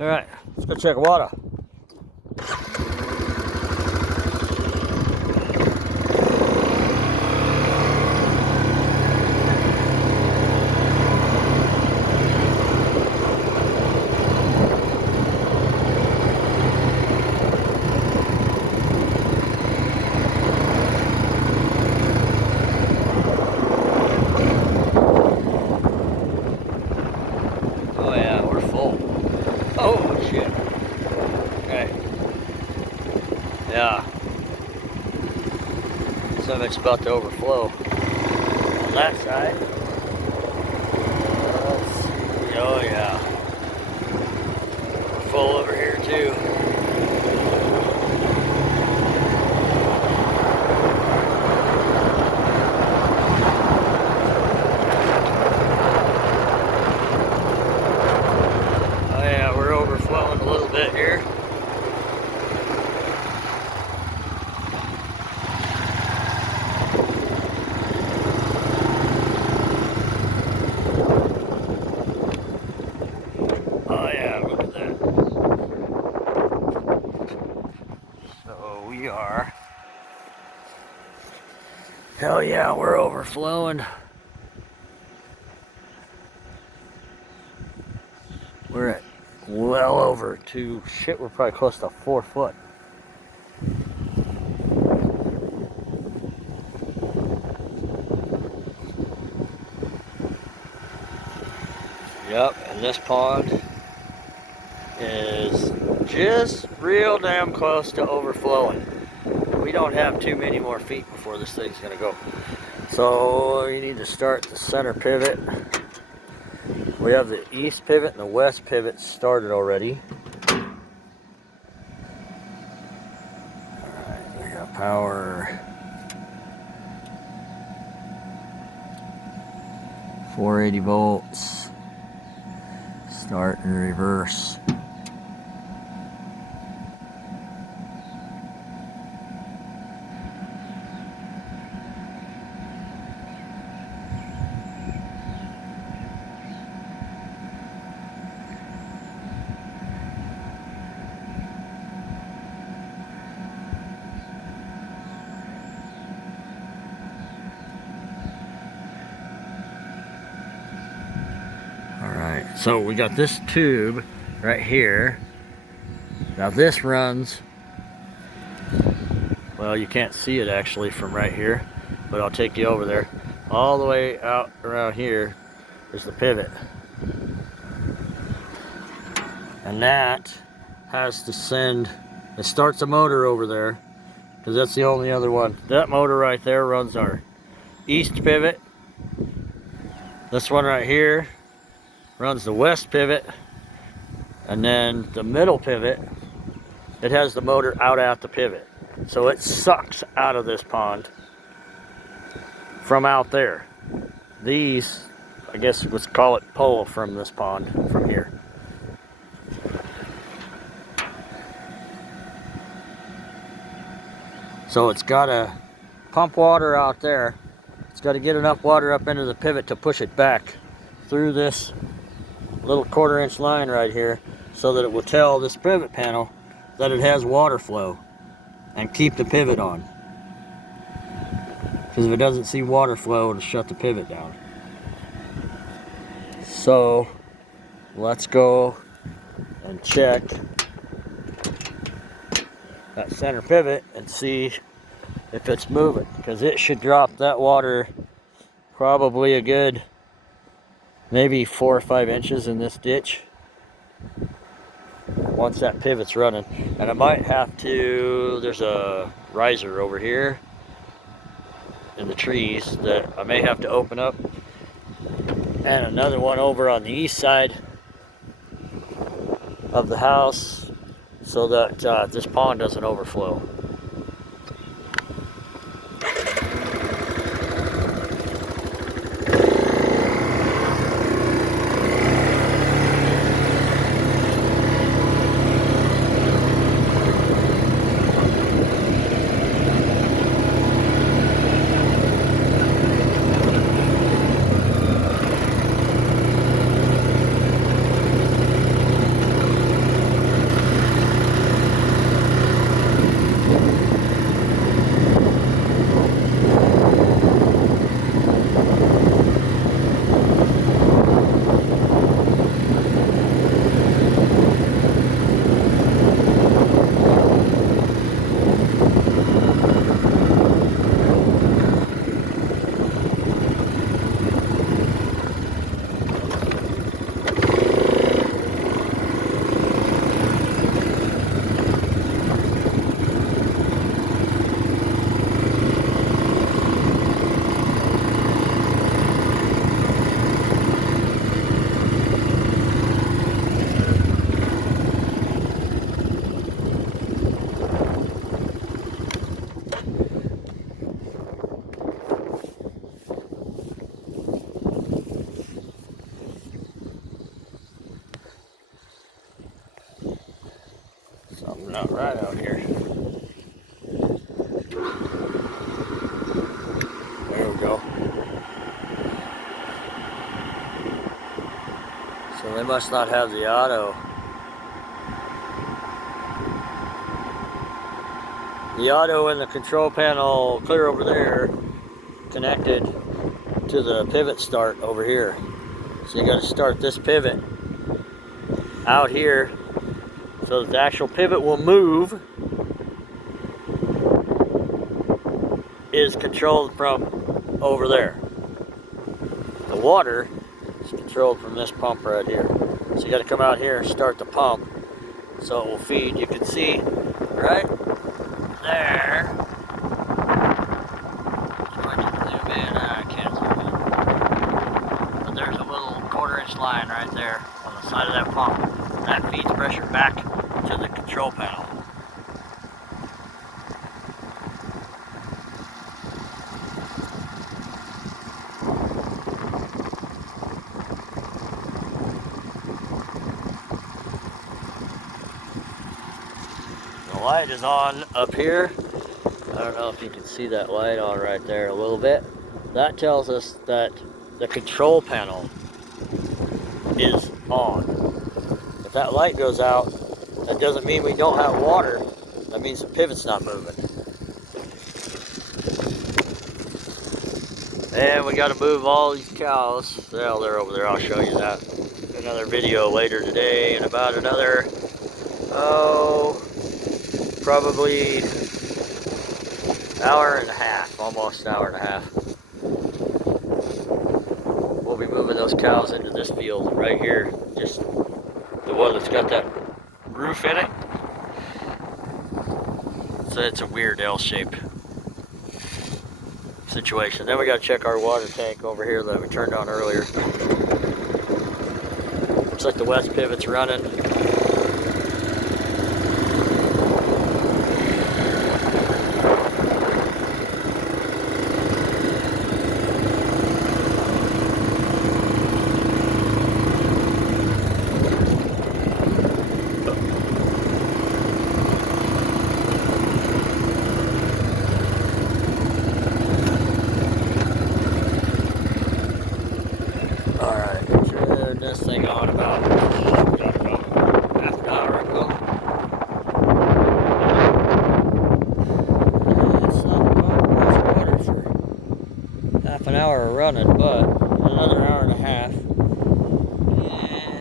All right, let's go check water. Oh yeah, we're full. Oh shit. Okay. Yeah. Something's about to overflow on that side. Let's see. Oh yeah. We're full over here too. Oh yeah, we're overflowing a little bit here. Oh yeah, look at that. So we are. Hell yeah, we're overflowing. We're at well over shit, we're probably close to 4 foot. Yep, and this pond is just real damn close to overflowing. We don't have too many more feet before this thing's gonna go. So you need to start the center pivot. We have the east pivot and the west pivot started already. Alright, we got power. 480 volts. Start and reverse. So we got this tube right here. Now this runs, well, you can't see it actually from right here, but I'll take you over there. All the way out around here is the pivot. And that has to send, it starts a motor over there, because that's the only other one. That motor right there runs our east pivot. This one right here runs the west pivot, and then the middle pivot, it has the motor out at the pivot. So it sucks out of this pond from out there. These, I guess let's call it pull from this pond from here. So it's got to pump water out there. It's got to get enough water up into the pivot to push it back through this little 1/4 inch line right here, so that it will tell this pivot panel that it has water flow and keep the pivot on. Because if it doesn't see water flow, it'll shut the pivot down. So let's go and check that center pivot and see if it's moving, because it should drop that water probably a good maybe 4 or 5 inches in this ditch once that pivot's running. And I might have to, there's a riser over here in the trees that I may have to open up, and another one over on the east side of the house, so that this pond doesn't overflow. Not right out here. There we go. So they must not have the auto. The auto and the control panel clear over there connected to the pivot start over here. So you got to start this pivot out here so that the actual pivot will move is controlled from over there. The water is controlled from this pump right here. So you got to come out here and start the pump so it will feed. You can see right there. Try to zoom in. I can't zoom in. But there's a little 1/4-inch line right there on the side of that pump. That feeds pressure back to the control panel. The light is on up here. I don't know if you can see that light on right there a little bit. That tells us that the control panel is on. If that light goes out, that doesn't mean we don't have water. That means the pivot's not moving. And we got to move all these cows. Well, they're over there. I'll show you that. Another video later today in about another, probably hour and a half, almost an hour and a half. We'll be moving those cows into this field right here, just the one that's got that roof in it. So it's a weird L-shaped situation. Then we got to check our water tank over here that we turned on earlier. Looks like the west pivot's running. This thing on about half an hour ago. It's not water for half an hour running, but another hour and a half.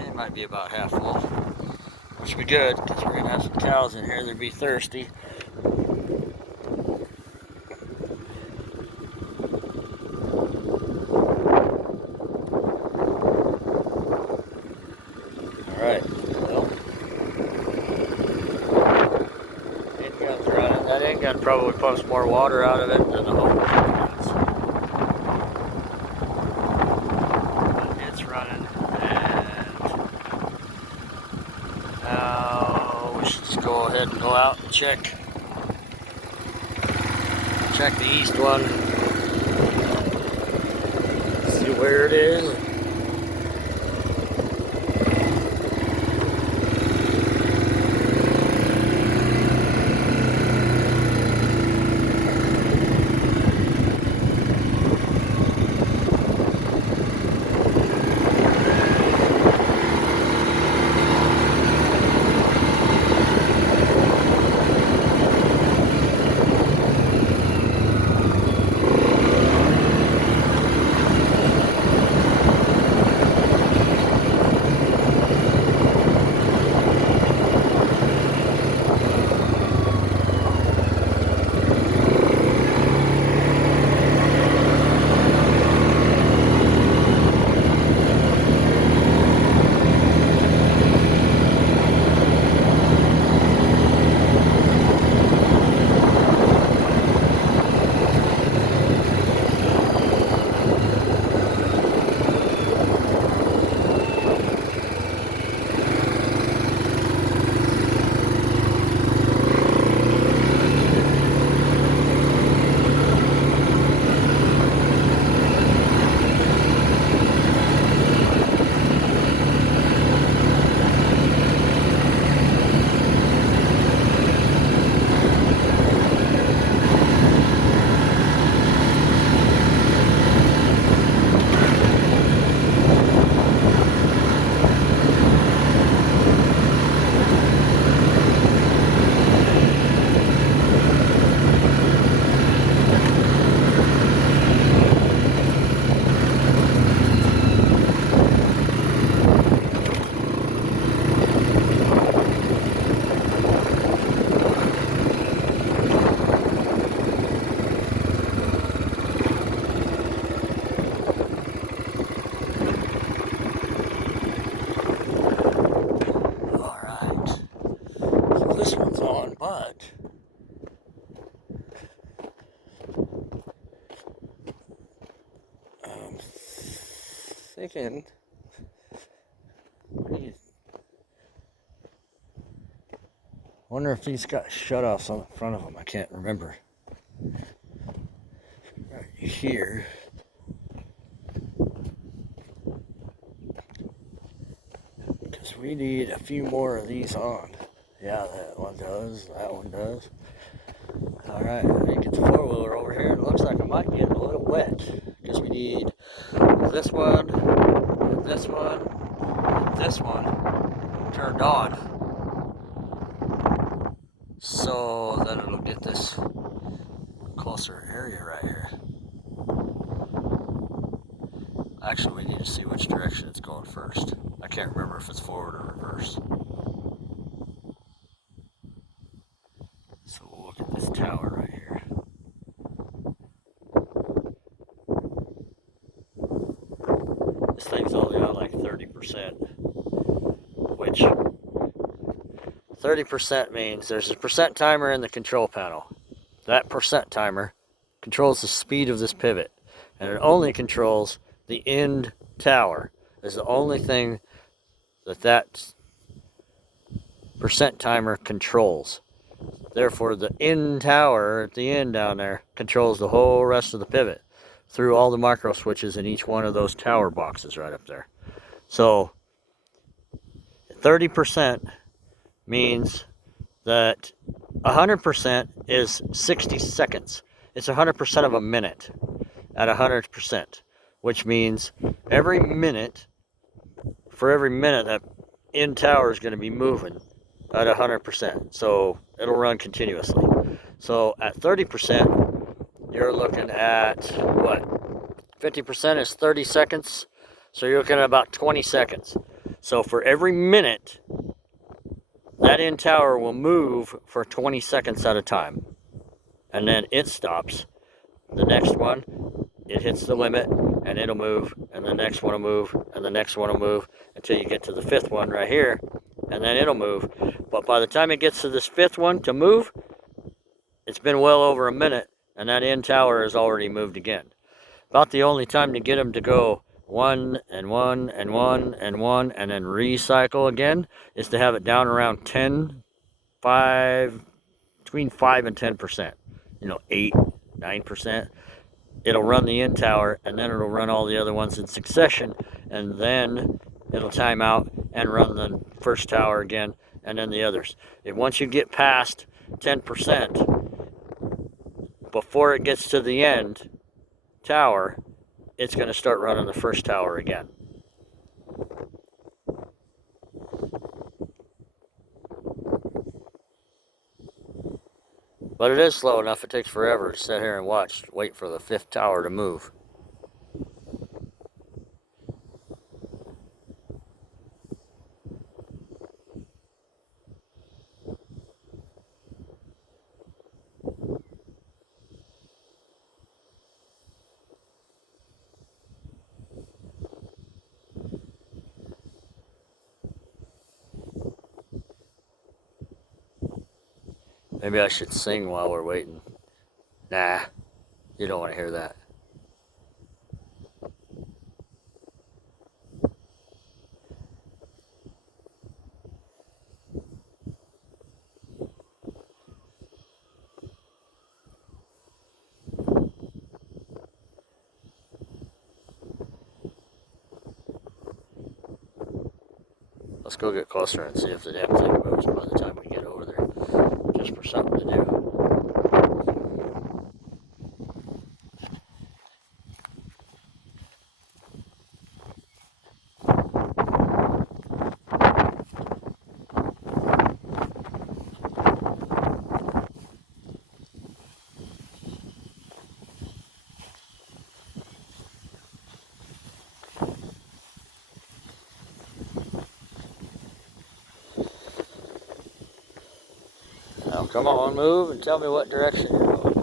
It might be about half full, which would be good because we're gonna have some cows in here. They'd be thirsty. Alright, well, end gun's running. That end gun probably pumps more water out of it than the whole does. But it's running, and now we should just go ahead and go out and check the east one, see where it is. But I'm thinking, wonder if these got shutoffs on the front of them. I can't remember. Right here. Because we need a few more of these on. Yeah, that one does. That one does. Alright, let me get the four-wheeler over here. It looks like I might get a little wet. Because we need this one, this one, this one turned on. So that it'll get this closer area right here. Actually, we need to see which direction it's going first. I can't remember if it's forward or reverse. So we'll look at this tower right here. This thing's only on like 30%, which 30% means there's a percent timer in the control panel. That percent timer controls the speed of this pivot, and it only controls the end tower. Is the only thing that percent timer controls. Therefore, the end tower at the end down there controls the whole rest of the pivot through all the micro switches in each one of those tower boxes right up there. So 30% means that 100% is 60 seconds. It's 100% of a minute at 100%, which means every minute, for every minute, that end tower is going to be moving at 100%. So it'll run continuously. So at 30%, you're looking at what? 50% is 30 seconds. So you're looking at about 20 seconds. So for every minute, that end tower will move for 20 seconds at a time. And then it stops. The next one, it hits the limit and it'll move, and the next one will move, and the next one will move until you get to the fifth one right here, and then it'll move. But by the time it gets to this fifth one to move, it's been well over a minute, and that end tower has already moved again. About the only time to get them to go one and one and one and one and then recycle again is to have it down around 10, 5, between 5 and 10%. 8, 9%. It'll run the end tower, and then it'll run all the other ones in succession, and then it'll time out and run the first tower again, and then the others. And once you get past 10%, before it gets to the end tower, it's going to start running the first tower again. But it is slow enough, it takes forever to sit here and wait for the fifth tower to move. Maybe I should sing while we're waiting. Nah, you don't want to hear that. Let's go get closer and see if the damn thing moves by the time we get over there. Just for something to do. Now come on, move and tell me what direction you're going.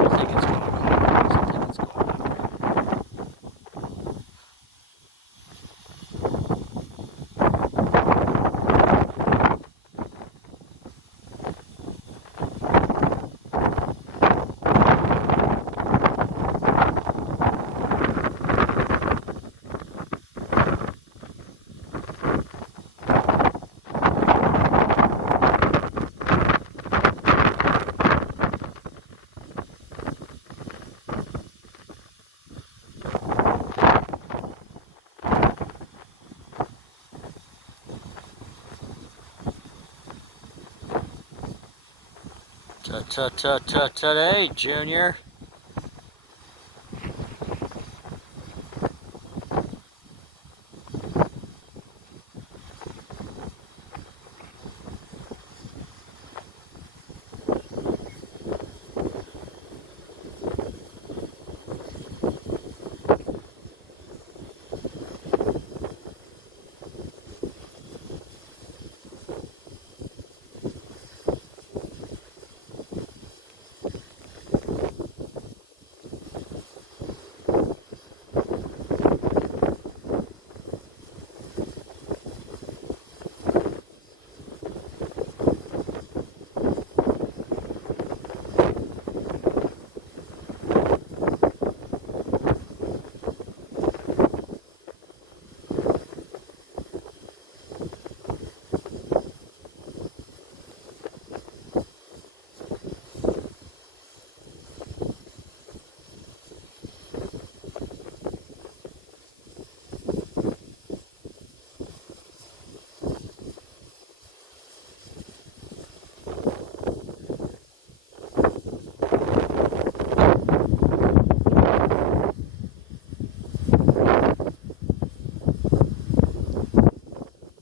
I think it's going clockwise. I think it's going that way. Today, Junior.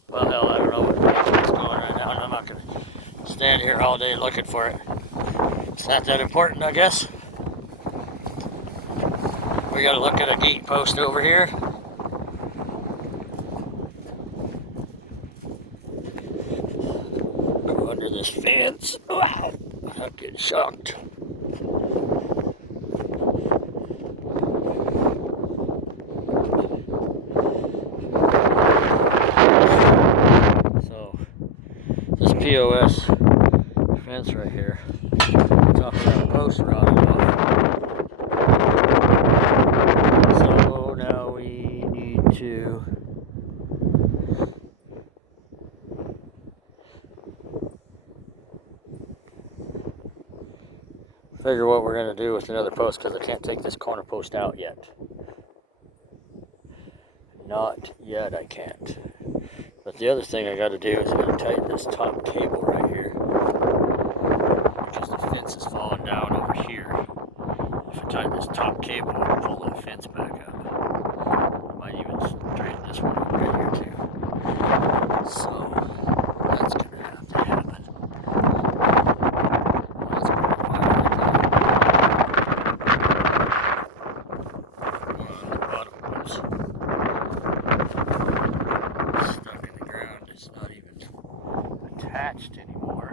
Well, hell, I don't know what's going on right now, and I'm not going to stand here all day looking for it. It's not that important, I guess. We got to look at a gate post over here. Go under this fence. Wow, I'm getting shocked. So, this POS fence right here, top of that post rotted off. So now we need to figure what we're going to do with another post, because I can't take this corner post out yet. Not yet, I can't. But the other thing I got to do is I got to tighten this top cable right here, because the fence is falling down over here. If I tighten this top cable, I'll pull the fence back up. I might even straighten this one up right here too. So that's going to have to happen. That's going to require one of the bottom ones stuck in the ground. It's not even attached anymore.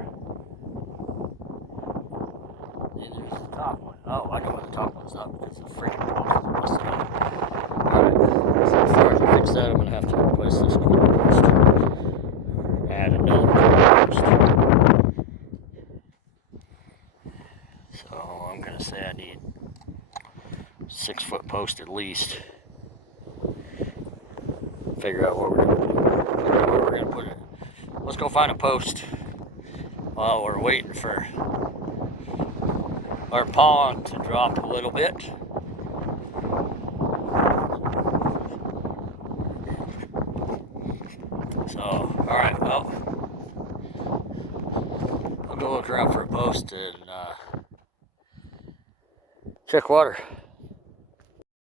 Neither is the top one. Oh, I know why the top one's up, because the freaking post is busted up. Alright, so before I can fix that, I'm going to have to replace this corner post. Add another corner post. So I'm going to say I need 6-foot post at least. Figure out what we're going to put it. Let's go find a post while we're waiting for our pond to drop a little bit. So, alright, well, I'll go look around for a post and check water.